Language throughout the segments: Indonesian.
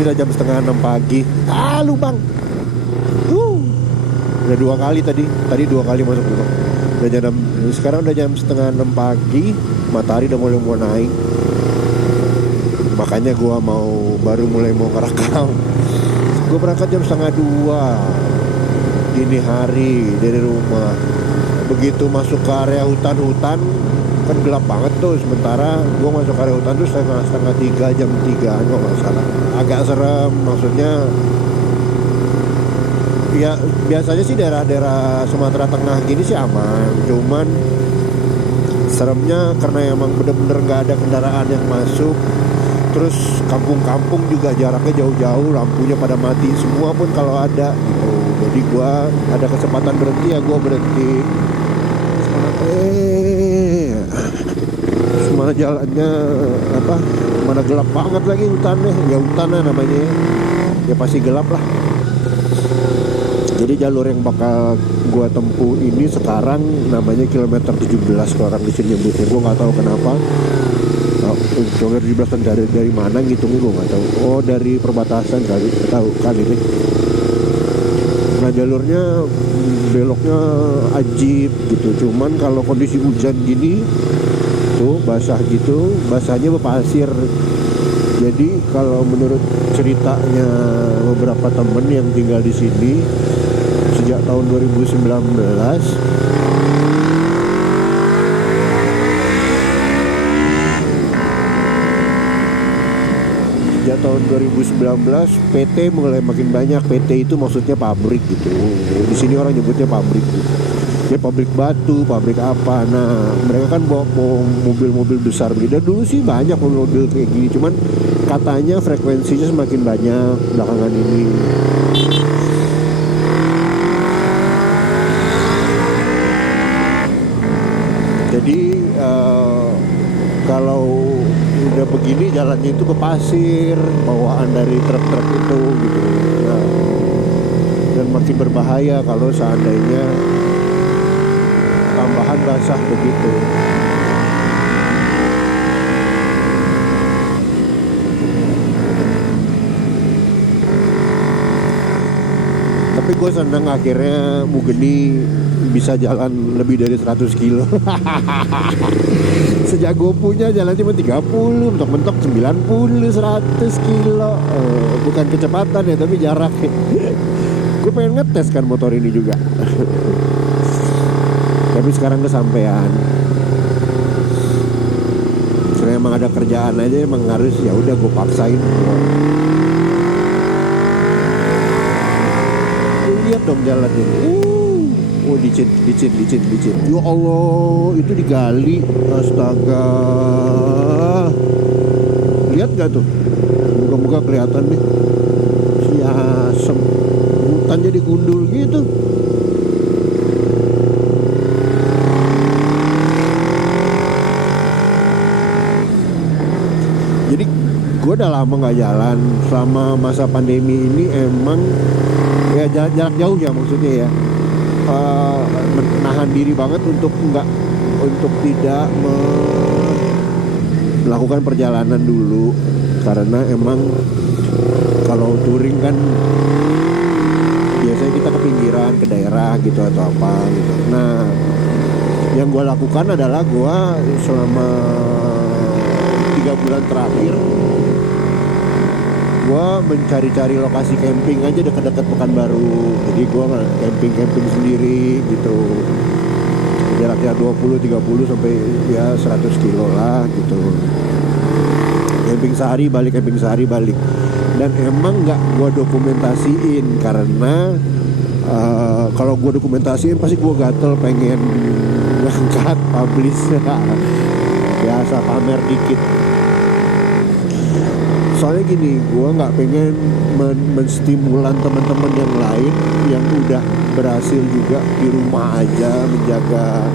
Ini udah jam setengah 6 pagi. Lu bang, udah 2 kali tadi 2 kali masuk rumah. Sekarang udah jam setengah 6 pagi. Matahari udah mulai mau naik. Makanya gue baru mulai mau ngerekam. Gue berangkat jam setengah 2 dini hari dari rumah. Begitu masuk ke area hutan kan gelap banget tuh. Sementara gue masuk ke area hutan tuh setengah 3, jam 3 kalau nggak salah. Agak serem, maksudnya ya biasanya sih daerah-daerah Sumatera Tengah gini sih aman. Cuman seremnya karena emang bener-bener nggak ada kendaraan yang masuk. Terus kampung-kampung juga jaraknya jauh-jauh, lampunya pada mati semua pun kalau ada gitu. Jadi gue ada kesempatan berhenti ya gue berhenti. Mana jalannya mana gelap banget lagi hutannya. Ya hutannya namanya ya pasti gelap lah. Jadi jalur yang bakal gue tempuh ini sekarang namanya kilometer 17 kalau orang di sini nyebutnya. Gue nggak tahu kenapa. Kilometer 17 kan dari mana ngitungnya gue nggak tahu. Oh dari perbatasan kali nih. Nah jalurnya beloknya ajib gitu. Cuman kalau kondisi hujan gini tuh basah gitu, basahnya berpasir. Jadi kalau menurut ceritanya beberapa temen yang tinggal di sini sejak tahun 2019, tahun 2019 PT mulai makin banyak. PT itu maksudnya pabrik gitu. Di sini orang nyebutnya pabrik gitu. Ya pabrik batu, pabrik apa. Nah, mereka kan bawa mobil-mobil besar. Dan dulu sih banyak mobil-mobil kayak gini. Cuman katanya frekuensinya semakin banyak belakangan ini. Jadi kalau udah begini jalannya itu berpasir bawaan dari truk-truk itu gitu. Nah, dan makin berbahaya kalau seandainya tambahan basah begitu. Tapi gue seneng akhirnya Mugeni bisa jalan lebih dari 100 kilo. Sejak gue punya jalan cuma 30, mentok-mentok 90, 100 kilo. Bukan kecepatan ya, tapi jarak. Gue pengen ngetes kan motor ini juga. Tapi sekarang kesampean. Karena emang ada kerjaan aja, emang harus ya udah gue paksain. Lihat dong jalan ini. Oh licin. Ya Allah, itu digali. Astaga. Lihat gak tuh? Muka-muka kelihatan nih. Si asem. Hutan jadi gundul gitu. Jadi gue udah lama gak jalan. Selama masa pandemi ini emang ya jarak jauh ya maksudnya ya. Menahan diri banget untuk tidak melakukan perjalanan dulu, karena emang kalau touring kan biasanya kita ke pinggiran, ke daerah gitu atau apa gitu. Nah, yang gue lakukan adalah gue selama 3 bulan terakhir gue mencari-cari lokasi camping aja dekat-dekat Pekanbaru. Jadi gue camping sendiri gitu. Jaraknya 20-30 sampai ya 100 kilo lah gitu. Camping sehari balik. Dan emang gak gue dokumentasiin karena kalau gue dokumentasiin pasti gue gatel pengen ngangkat, publish. Biasa pamer dikit. Soalnya gini, gue gak pengen menstimulan teman-teman yang lain yang udah berhasil juga di rumah aja menjaga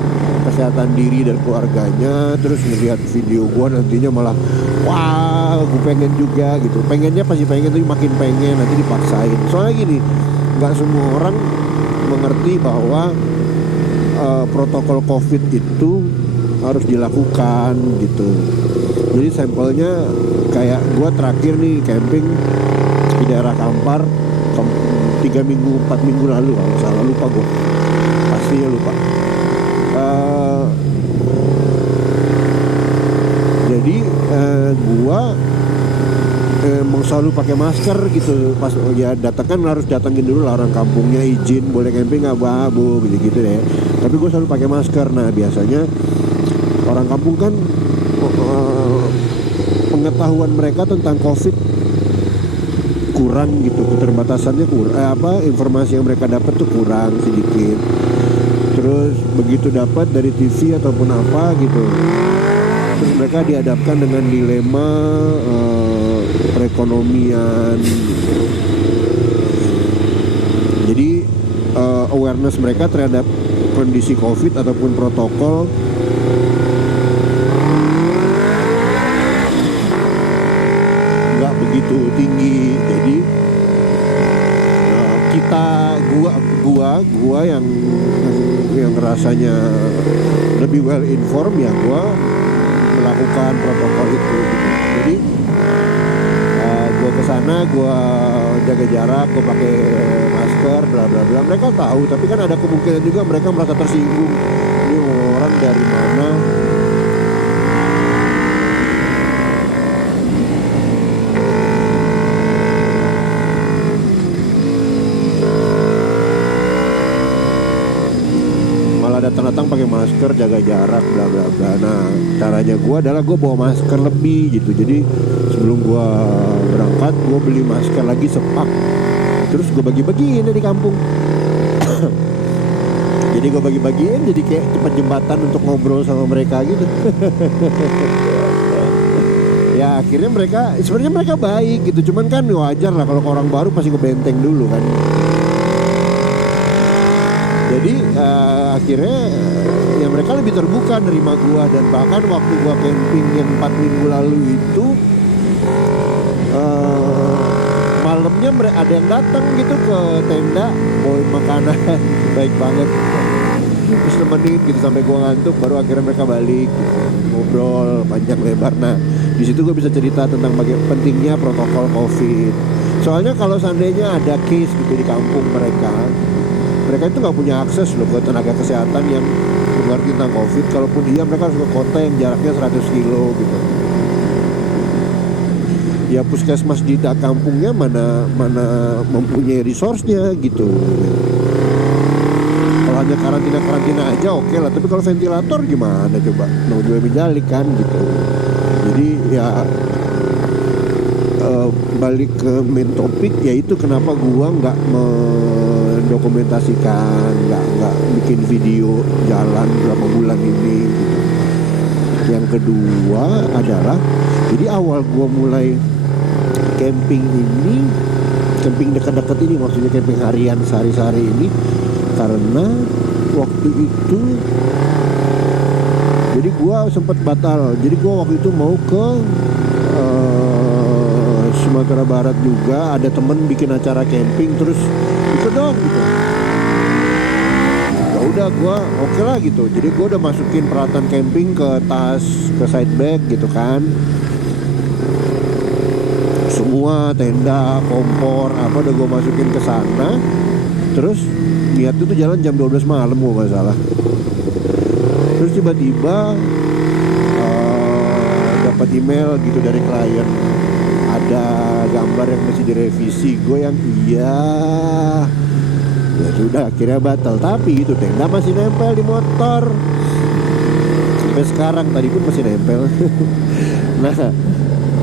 kesehatan diri dan keluarganya, terus ngelihat video gue nantinya malah wah gue pengen juga gitu. Pengennya pasti pengen, tapi makin pengen nanti dipaksain. Soalnya gini, gak semua orang mengerti bahwa protokol COVID itu harus dilakukan gitu. Jadi sampelnya kayak gue terakhir nih camping di daerah Kampar 3 minggu 4 minggu lalu kalau salah, lupa gue, pastinya lupa. Jadi gua emang selalu pakai masker gitu pas ya datang, kan harus datangin dulu lah orang kampungnya, izin boleh camping nggak bu gitu deh. Tapi gue selalu pakai masker. Nah biasanya orang kampung kan pengetahuan mereka tentang COVID kurang gitu, keterbatasannya kurang, informasi yang mereka dapat tuh kurang sedikit. Terus begitu dapat dari TV ataupun apa gitu, terus mereka dihadapkan dengan dilema perekonomian. Jadi awareness mereka terhadap kondisi COVID ataupun protokol nggak begitu tinggi. Jadi gua yang rasanya lebih well informed, ya gua melakukan protokol itu gitu. Jadi gue kesana, gue jaga jarak, gue pakai masker, bla bla bla. Mereka tahu, tapi kan ada kemungkinan juga mereka merasa tersinggung. Ini orang dari mana? Datang-datang pakai masker, jaga jarak, bla bla bla. Nah, caranya gue adalah gue bawa masker lebih gitu. Jadi sebelum gue berangkat, gue beli masker lagi sepak. Terus gue bagi-bagiin di kampung. Jadi gue bagi-bagiin, jadi kayak tempat jembatan untuk ngobrol sama mereka gitu. Ya akhirnya sebenarnya mereka baik gitu. Cuman kan wajar lah kalau orang baru pasti ngebenteng dulu kan. Jadi akhirnya ya mereka lebih terbuka nerima gua, dan bahkan waktu gua camping yang 4 minggu lalu itu malamnya ada yang datang gitu ke tenda bawain makanan. Baik banget, terus nemenin gitu sampai gua ngantuk, baru akhirnya mereka balik gitu, ngobrol panjang lebar. Nah di situ gua bisa cerita tentang bagaimana pentingnya protokol COVID. Soalnya kalau seandainya ada case gitu di kampung mereka itu nggak punya akses loh ke tenaga kesehatan yang mengerti tentang COVID. Kalaupun iya, mereka harus ke kota yang jaraknya 100 kilo gitu. Ya puskesmas di kampungnya mana mempunyai resource-nya gitu. Kalau hanya karantina aja oke lah, tapi kalau ventilator gimana coba? Mau jual menjalik kan gitu. Jadi ya balik ke main topik, yaitu kenapa gua nggak mendokumentasikan, nggak bikin video jalan berapa bulan ini gitu. Yang kedua adalah, jadi awal gua mulai camping dekat-dekat ini, maksudnya camping harian sehari-hari ini, karena waktu itu jadi gua sempat batal. Jadi gua waktu itu mau ke Sumatera Barat juga, ada temen bikin acara camping, terus ikut dong gitu. Ya udah gue oke lah gitu. Jadi gue udah masukin peralatan camping ke tas, ke side bag gitu kan. Semua tenda, kompor, apa udah gue masukin ke sana. Terus niatnya tuh jalan jam 12 malam gue nggak salah. Terus tiba-tiba dapat email gitu dari klien, ada gambar yang mesti direvisi. Gue yang ya sudah, akhirnya batal. Tapi itu tenda masih nempel di motor sampai sekarang, tadi pun masih nempel. Nah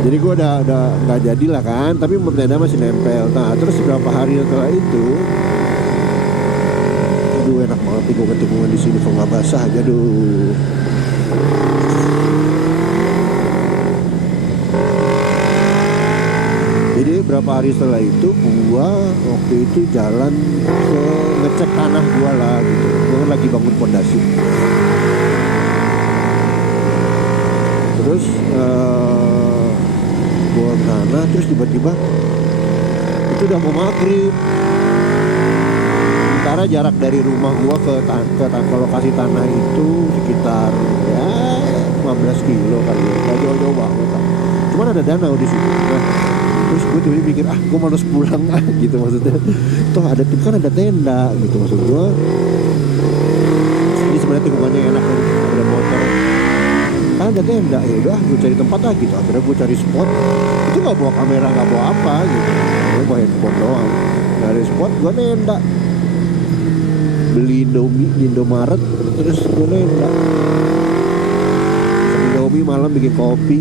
jadi gue udah nggak jadi lah kan, tapi tenda masih nempel. Nah terus beberapa hari setelah itu, aduh enak banget tikungan di sini kalau nggak basah aja duh. Jadi berapa hari setelah itu gua waktu itu jalan ke ngecek tanah gua lah gitu. Gua lagi bangun fondasi. Terus gua ke sana, terus tiba-tiba itu udah mau maghrib. Sementara jarak dari rumah gua ke lokasi tanah itu sekitar ya 15 kilo kali ya. Gak jauh-jauh banget lah. Cuman ada danau di situ. Nah, Terus gue tiba-tiba mikir, gue males pulang gitu maksudnya. Toh ada kan ada tenda gitu maksud gue. Ini sebenarnya tikungannya enak kan, ada motor. Kan ada tenda, ya udah gue cari tempat lah gitu. Akhirnya gue cari spot. Itu nggak bawa kamera, nggak bawa apa gitu. Gue bawa handphone doang. Dari spot gue nenda. Beli Indomie di Indomaret, terus gue nenda. Indomie malam bikin kopi.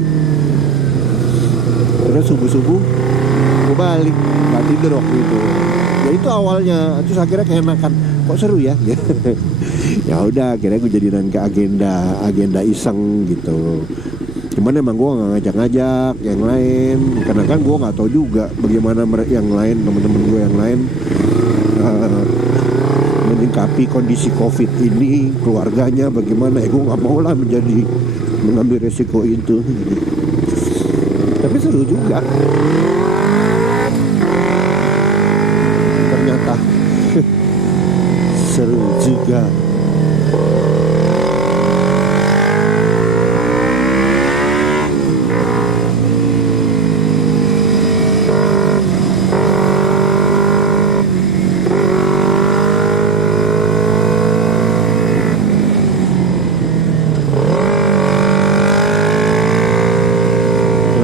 Terus subuh-subuh gue balik, nggak tidur waktu itu. Ya itu awalnya. Terus akhirnya keenakan, kok seru ya. Ya udah, akhirnya gue jadiin ke agenda iseng gitu. Cuman emang gue nggak ngajak-ngajak yang lain, karena kan gue nggak tahu juga bagaimana yang lain, teman-teman gue yang lain menyikapi kondisi COVID ini, keluarganya bagaimana. Gue nggak mau lah mengambil resiko itu. Tapi seru juga ternyata. Seru juga.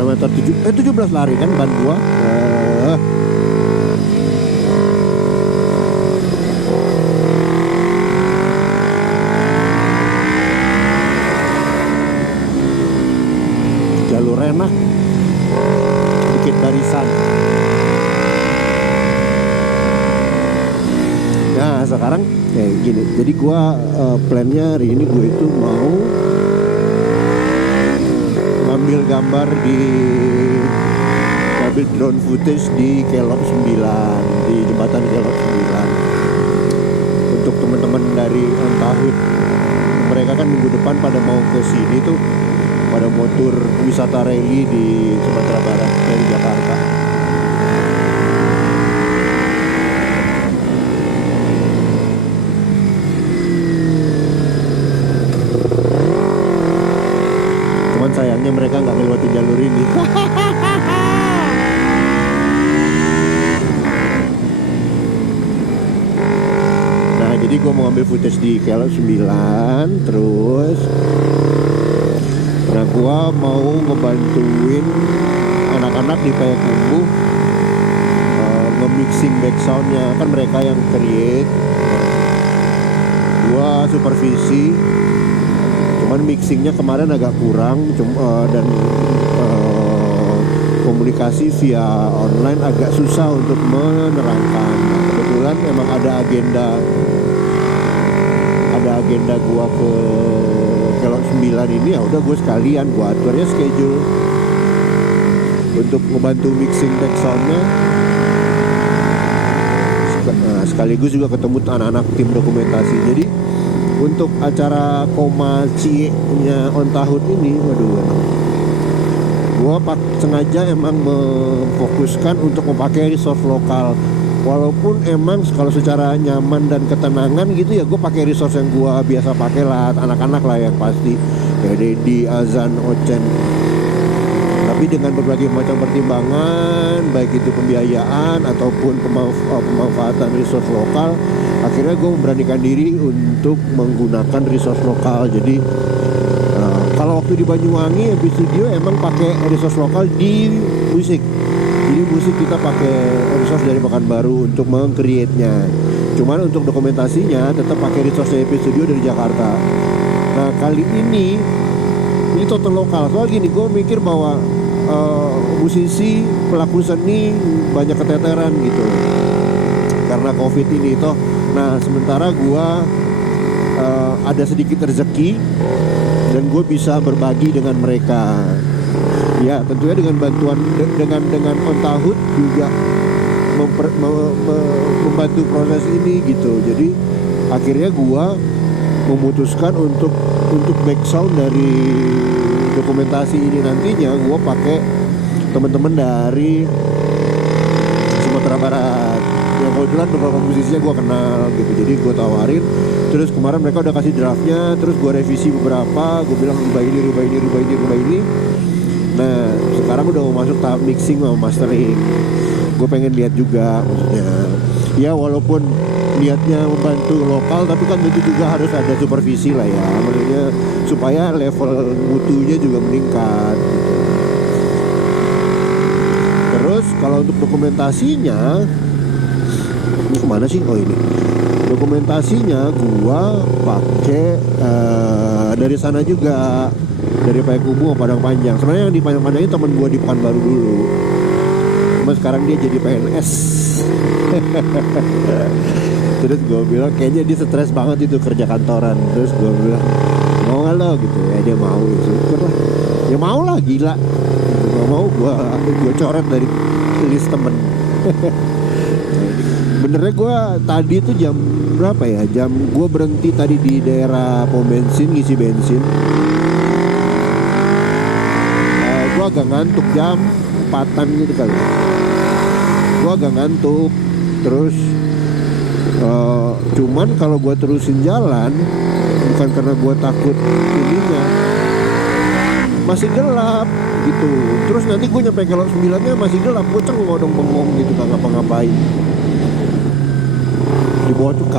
Kilometer 17 lari kan ban gua. Jalur enak, sedikit barisan. Nah sekarang kayak gini. Jadi gua plannya hari ini gue itu mau ngambil gambar ngambil drone footage di Kelop 9, di jembatan Kelop 9. Untuk teman-teman dari Ontahut, mereka kan minggu depan pada mau ke sini tuh, pada mau tur wisata rally di Sumatera Barat dari Jakarta. Cuman sayangnya mereka nggak ngelewatin jalur ini. Nah jadi gue mau ngambil footage di Kelop 9. Terus gua mau ngebantuin anak-anak di Payakumbuh nge-mixing backsoundnya. Kan mereka yang create, gua supervisi. Cuman mixingnya kemarin agak kurang, dan komunikasi via online agak susah untuk menerangkan. Nah, kebetulan emang ada agenda gua ke Kelop 9 ini, ya udah gue sekalian gue aturnya schedule untuk ngebantu mixing backsoundnya. Nah, sekaligus juga ketemu anak-anak tim dokumentasi. Jadi untuk acara Koma Cie-nya Ontahut ini, waduh, gue sengaja emang memfokuskan untuk memakai resource lokal. Walaupun emang kalau secara nyaman dan ketenangan gitu ya, gue pakai resource yang gue biasa pakai lah, anak-anak lah yang pasti, kayak Dedi, Azan, Ocen. Tapi dengan berbagai macam pertimbangan, baik itu pembiayaan ataupun pemanfaatan resource lokal, akhirnya gue memberanikan diri untuk menggunakan resource lokal. Jadi kalau waktu di Banyuwangi, Epi Studio emang pakai resource lokal di musik. Jadi musik kita pakai resource dari Pekanbaru untuk meng-create-nya. Cuman untuk dokumentasinya tetap pakai resource Epi Studio dari Jakarta. Nah kali ini total lokal. Soal gini, gue mikir bahwa musisi, pelaku seni banyak keteteran gitu karena COVID ini toh. Nah sementara gue ada sedikit rezeki dan gue bisa berbagi dengan mereka. Ya tentunya dengan bantuan dengan Ontahut juga membantu proses ini gitu. Jadi akhirnya gua memutuskan untuk backsound dari dokumentasi ini nantinya gua pakai teman-teman dari Sumatera Barat. Yang kebetulan beberapa musisinya gua kenal gitu. Jadi gua tawarin. Terus kemarin mereka udah kasih draftnya. Terus gua revisi beberapa. Gua bilang rubah ini. Nah sekarang sekarang udah mau masuk tahap mixing sama mastering. Gue pengen lihat juga, maksudnya ya walaupun niatnya membantu lokal, tapi kan tentu juga harus ada supervisi lah ya, maksudnya supaya level mutunya juga meningkat gitu. Terus kalau untuk dokumentasinya, ini kemana sih? Oh ini dokumentasinya gua pakai dari sana juga, dari Payakumbuh ke Padang Panjang. Sebenarnya yang di Padang Panjang ini temen gua di Pekanbaru dulu, cuma sekarang dia jadi PNS. Terus gue bilang kayaknya dia stres banget itu kerja kantoran. Terus gue bilang mau nggak lo gitu ya, dia mau, syukur lah. Ya mau lah, gila. Gak mau gue coret dari list temen. Benernya gue tadi tuh jam berapa ya? Gue berhenti tadi di daerah pom bensin ngisi bensin. Gue agak ngantuk, jam 4-an gitu kali. Gue agak ngantuk. Terus cuman kalau gue terusin jalan, bukan karena gue takut ininya, masih gelap gitu. Terus nanti gue nyampe kalau 9-nya masih gelap, gue cengodong bengong gitu, gak ngapa-ngapain. Di bawah tuh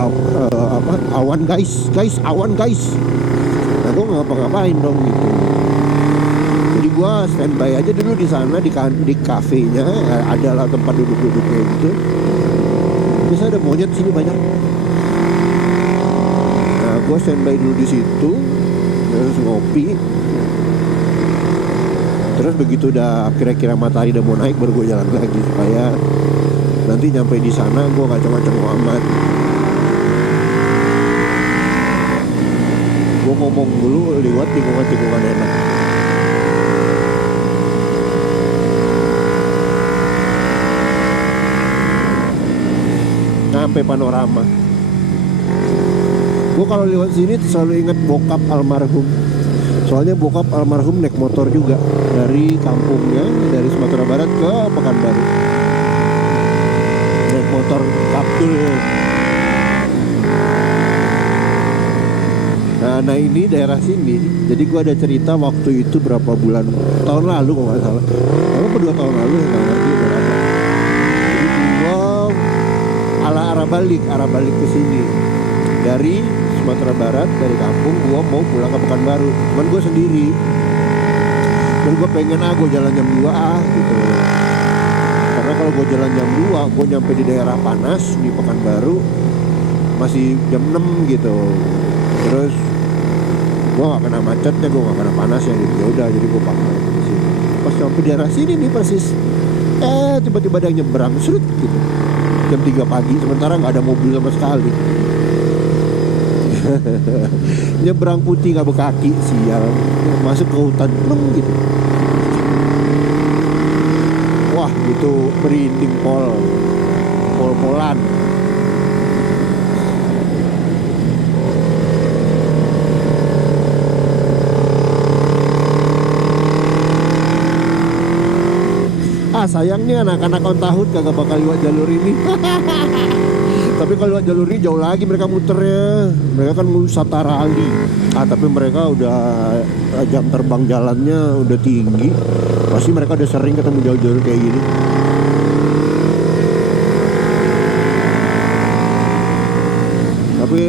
awan guys, awan guys. Nah gue gak ngapa-ngapain dong gitu. Jadi gue standby aja dulu di sana, di kafenya, ada lah tempat duduk-duduknya gitu. Biasa ada monyet sini banyak. Nah, gue standby dulu di situ, terus ngopi. Terus begitu udah kira-kira matahari udah mau naik, baru gue jalan lagi supaya nanti nyampe di sana gue gak cengok-cengok amat. Gue ngomong dulu lewat tikungan-tikungan enak. Sampai panorama. Gue kalau lewat sini selalu ingat bokap almarhum. Soalnya bokap almarhum naik motor juga dari kampungnya, dari Sumatera Barat ke Pekanbaru. Naik motor Kaptul. Nah ini daerah sini. Jadi gue ada cerita waktu itu berapa bulan, tahun lalu kalau nggak salah. Kalau 2 tahun lalu nggak ngerti berapa. Jadi gue arah balik ke sini dari Sumatera Barat, dari kampung. Gue mau pulang ke Pekanbaru, cuman gue sendiri. Dan gue pengen gue jalan jam 2 gitu. Karena kalau gue jalan jam 2, gue nyampe di daerah panas di Pekanbaru masih jam 6 gitu. Terus gue gak kena macetnya, gue gak kena panasnya gitu. Ya udah, jadi gue pakai ke sini. Pas sampai daerah sini nih persis, tiba-tiba ada yang nyebrang serut gitu. Jam 3 pagi, sementara gak ada mobil sama sekali. Nyebrang putih gak berkaki, sial. Masuk ke hutan plung gitu. Wah, itu merinding pol-polan. Sayangnya anak-anak on tahun kagak bakal lewat jalur ini. Tapi kalau lewat jalur ini jauh lagi mereka muternya. Mereka kan wisata rally. Tapi mereka udah jam terbang jalannya udah tinggi. Pasti mereka udah sering ketemu jalur-jalur kayak gini. Tapi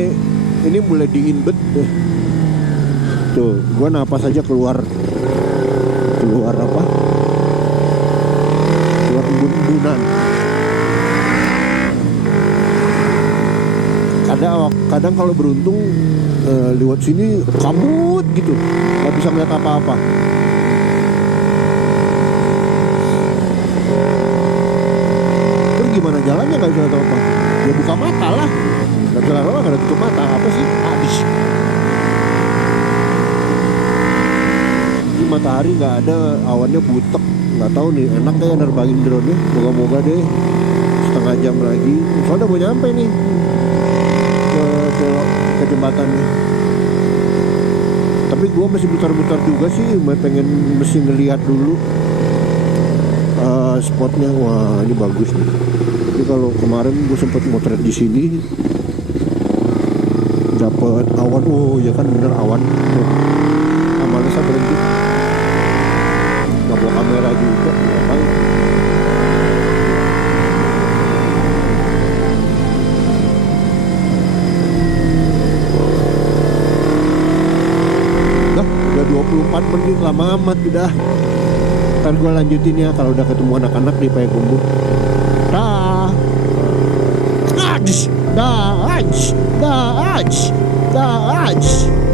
ini mulai dingin bet deh. Tuh, gua napas aja keluar apa? Embun-embunan. Kadang kalau beruntung lewat sini kabut gitu, nggak bisa melihat apa-apa. Terus gimana jalannya nggak bisa lihat apa-apa? Ya buka mata lah. Nggak bisa lama nggak ada tutup mata. Apa sih? Habis. Ini matahari nggak ada, awannya butek. Nggak tahu nih, enak deh nerbangin drone-nya. Moga-moga deh setengah jam lagi. Soalnya mau nyampe nih ke jembatannya. Tapi gue masih muter-muter juga sih, mesti ngelihat dulu spotnya. Wah ini bagus nih. Jadi kalau kemarin gue sempat motret di sini, dapat awan. Oh ya kan bener awan. Amalnya saya berhenti. Nggak bawa kamera juga. menit lama amat udah. Ntar gue lanjutin ya kalau udah ketemu anak-anak di Payakumbuh. Dah. Dah. Dah. Dah. Dah.